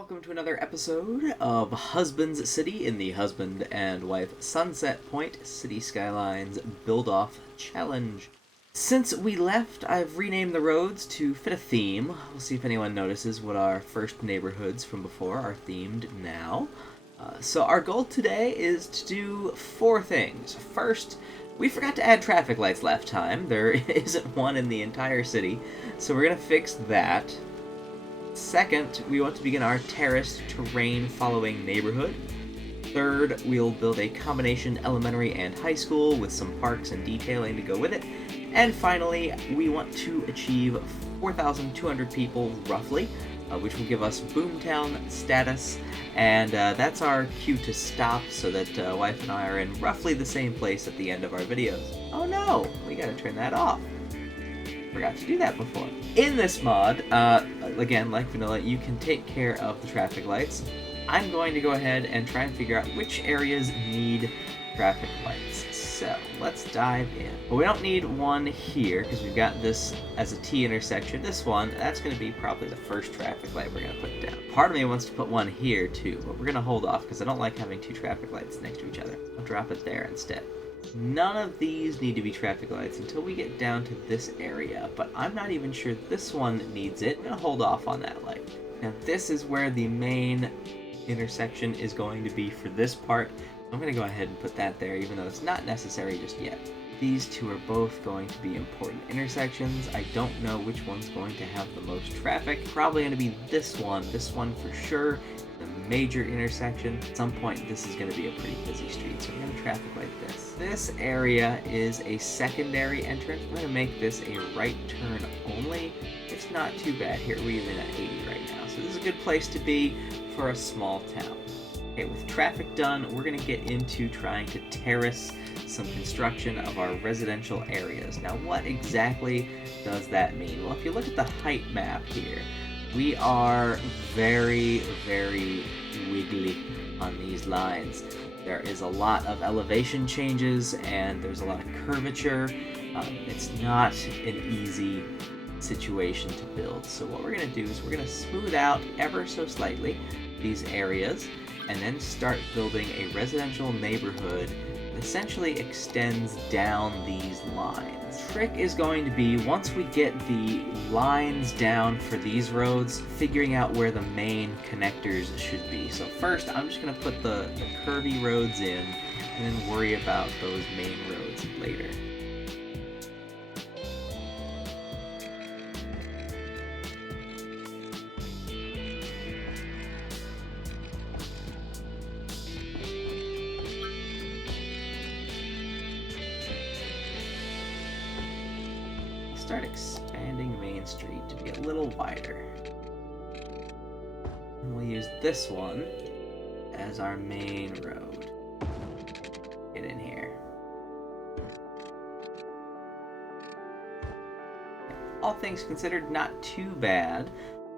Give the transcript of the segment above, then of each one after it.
Welcome to another episode of Husband's City in the Husband and Wife Sunset Point City Skylines Build-Off Challenge. Since we left, I've renamed the roads to fit a theme. We'll see if anyone notices what our first neighborhoods from before are themed now. So our goal today is to do 4 things. First, we forgot to add traffic lights last time. There isn't one in the entire city, so we're going to fix that. Second, we want to begin our terraced terrain following neighborhood. Third, we'll build a combination elementary and high school with some parks and detailing to go with it. And finally, we want to achieve 4,200 people, roughly, which will give us Boomtown status, and that's our cue to stop so that wife and I are in roughly the same place at the end of our videos. Oh no, we gotta turn that off. Forgot to do that before. In this mod, again, like vanilla, you can take care of the traffic lights. I'm going to go ahead and try and figure out which areas need traffic lights. So, let's dive in. But we don't need one here, because we've got this as a T intersection. This one, that's going to be probably the first traffic light we're going to put down. Part of me wants to put one here, too, but we're going to hold off, because I don't like having 2 traffic lights next to each other. I'll drop it there instead. None of these need to be traffic lights until we get down to this area, but I'm not even sure this one needs it. I'm going to hold off on that light. Now this is where the main intersection is going to be for this part. I'm going to go ahead and put that there, even though it's not necessary just yet. These 2 are both going to be important intersections. I don't know which one's going to have the most traffic. Probably going to be this one for sure. The major intersection. At some point, this is going to be a pretty busy street, so we're going to traffic light this. This area is a secondary entrance. I'm going to make this a right turn only. It's not too bad here. We're even at 80 right now, so this is a good place to be for a small town. Okay, with traffic done, we're going to get into trying to terrace some construction of our residential areas. Now, what exactly does that mean? Well, if you look at the height map here, we are very, very wiggly on these lines. There is a lot of elevation changes and there's a lot of curvature. It's not an easy situation to build. So what we're going to do is we're going to smooth out ever so slightly these areas and then start building a residential neighborhood that essentially extends down these lines. Trick is going to be, once we get the lines down for these roads, figuring out where the main connectors should be. So first, I'm just going to put the curvy roads in, and then worry about those main roads later. Start expanding Main Street to be a little wider. And we'll use this one as our main road. Get in here. All things considered, not too bad,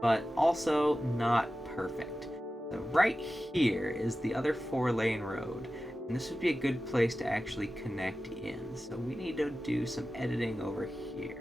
but also not perfect. So right here is the other 4-lane road. And this would be a good place to actually connect in. So we need to do some editing over here.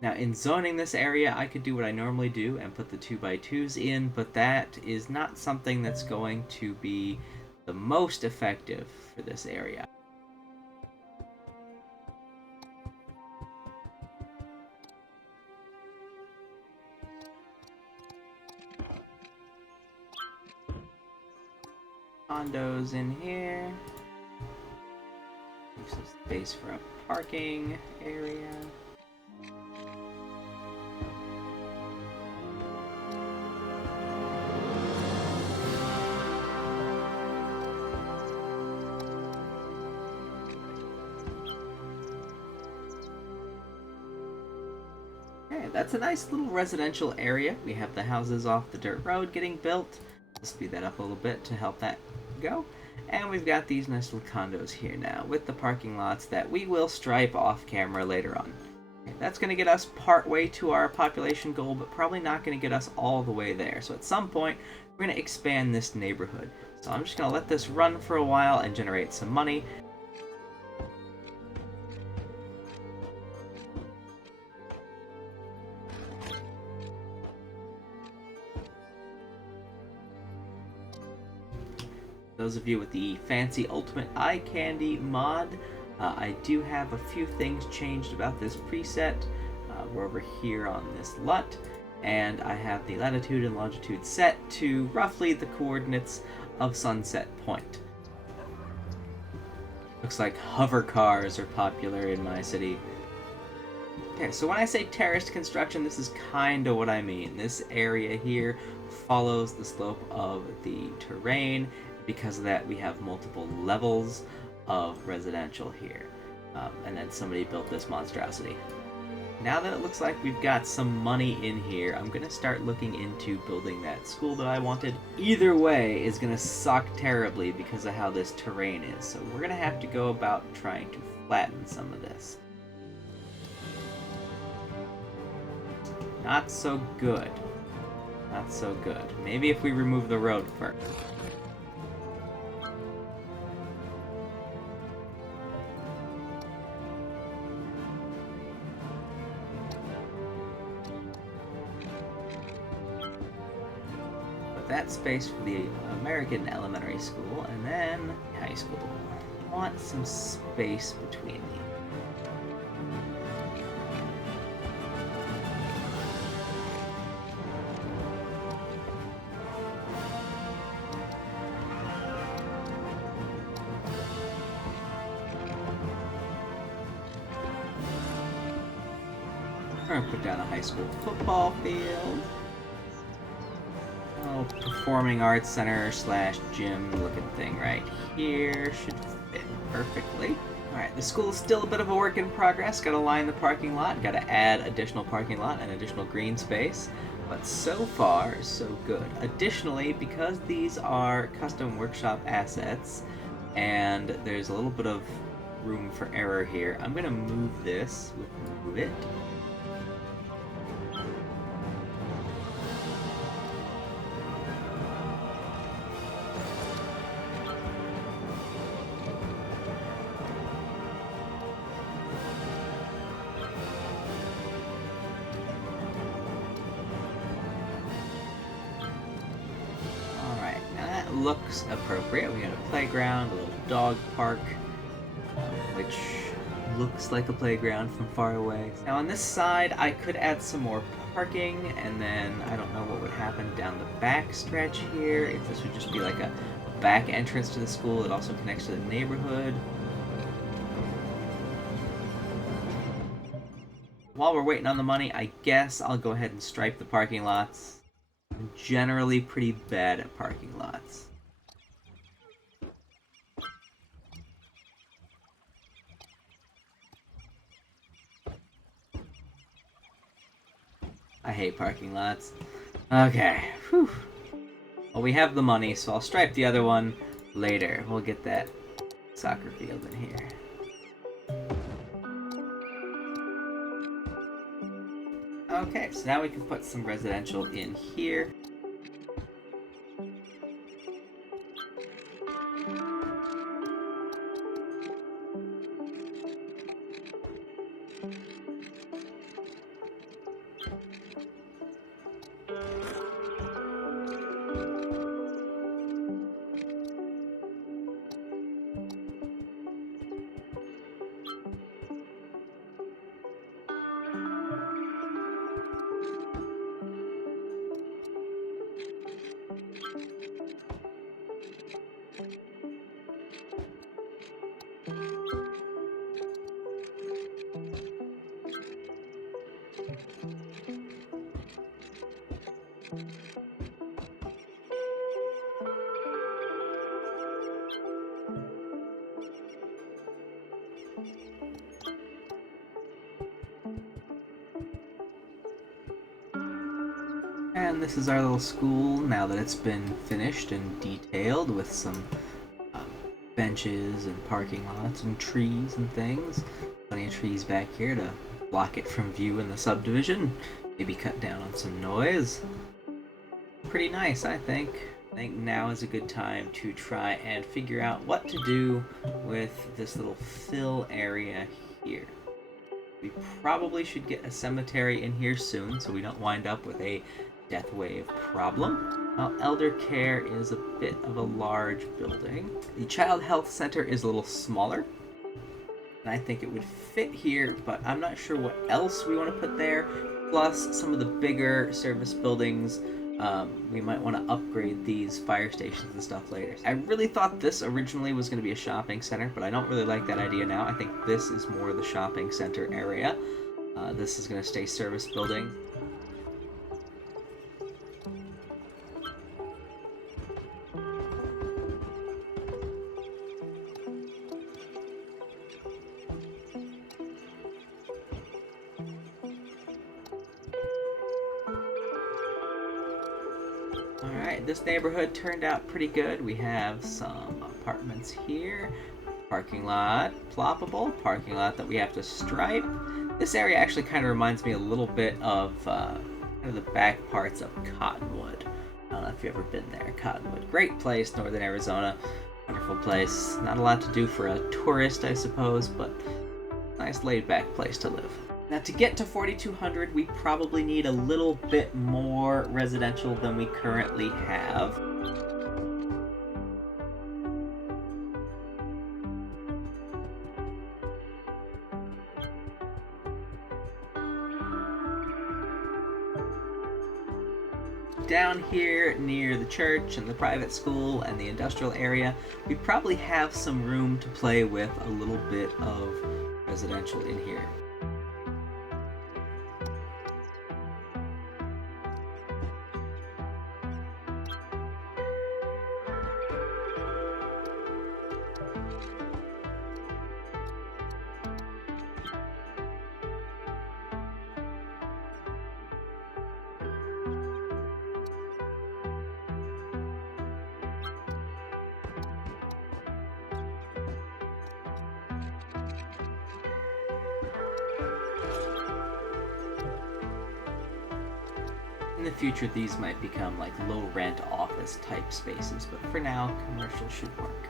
Now in zoning this area, I could do what I normally do and put the 2x2s in, but that is not something that's going to be the most effective for this area. Condos in here. Leave some space for a parking area. Okay, that's a nice little residential area. We have the houses off the dirt road getting built. I'll speed that up a little bit to help that go. And we've got these nice little condos here now with the parking lots that we will stripe off camera later on. That's going to get us part way to our population goal, but probably not going to get us all the way there. So at some point, we're going to expand this neighborhood. So I'm just going to let this run for a while and generate some money. Those of you with the fancy Ultimate Eye Candy mod, I do have a few things changed about this preset. We're over here on this LUT, and I have the latitude and longitude set to roughly the coordinates of Sunset Point. Looks like hover cars are popular in my city. Okay, so when I say terraced construction, this is kind of what I mean. This area here follows the slope of the terrain. Because of that, we have multiple levels of residential here. And then somebody built this monstrosity. Now that it looks like we've got some money in here, I'm going to start looking into building that school that I wanted. Either way is going to suck terribly because of how this terrain is. So we're going to have to go about trying to flatten some of this. Not so good. Not so good. Maybe if we remove the road first. That space for the American elementary school, and then high school. I want some space between these. We're going to put down a high school football field. Performing arts center / gym looking thing right here should fit perfectly. Alright, the school is still a bit of a work in progress. Gotta line the parking lot, gotta add additional parking lot and additional green space. But so far, so good. Additionally, because these are custom workshop assets and there's a little bit of room for error here, I'm gonna move this with move it. Looks appropriate. We got a playground, a little dog park, which looks like a playground from far away. Now on this side, I could add some more parking, and then I don't know what would happen down the back stretch here, if this would just be like a back entrance to the school. It also connects to the neighborhood. While we're waiting on the money, I guess I'll go ahead and stripe the parking lots. I'm generally pretty bad at parking lots. I hate parking lots. Okay, whew. Well, we have the money, so I'll stripe the other one later. We'll get that soccer field in here. Okay, so now we can put some residential in here. And this is our little school now that it's been finished and detailed with some benches and parking lots and trees and things. Plenty of trees back here to block it from view in the subdivision. Maybe cut down on some noise. Pretty nice, I think. I think now is a good time to try and figure out what to do with this little fill area here. We probably should get a cemetery in here soon so we don't wind up with a death wave problem. Well, elder care is a bit of a large building. The child health center is a little smaller, and I think it would fit here, but I'm not sure what else we want to put there. Plus, some of the bigger service buildings, we might want to upgrade these fire stations and stuff later. I really thought this originally was going to be a shopping center, but I don't really like that idea now. I think this is more the shopping center area. This is going to stay service building. Alright, this neighborhood turned out pretty good. We have some apartments here. Parking lot, ploppable. Parking lot that we have to stripe. This area actually kind of reminds me a little bit of kind of the back parts of Cottonwood. I don't know if you've ever been there. Cottonwood. Great place, northern Arizona. Wonderful place. Not a lot to do for a tourist, I suppose, but nice laid-back place to live. Now, to get to 4,200, we probably need a little bit more residential than we currently have. Down here near the church and the private school and the industrial area, we probably have some room to play with a little bit of residential in here. In the future, these might become like low-rent office type spaces, but for now, commercial should work.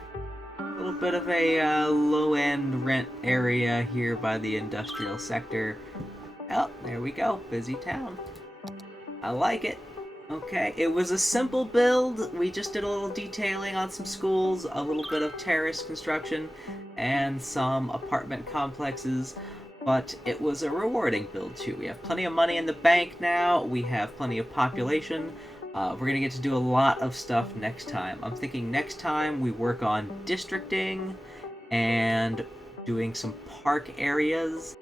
A little bit of a low-end rent area here by the industrial sector. Oh, there we go, busy town. I like it. Okay, it was a simple build. We just did a little detailing on some schools, a little bit of terrace construction, and some apartment complexes. But it was a rewarding build too. We have plenty of money in the bank now. We have plenty of population. We're going to get to do a lot of stuff next time. I'm thinking next time we work on districting and doing some park areas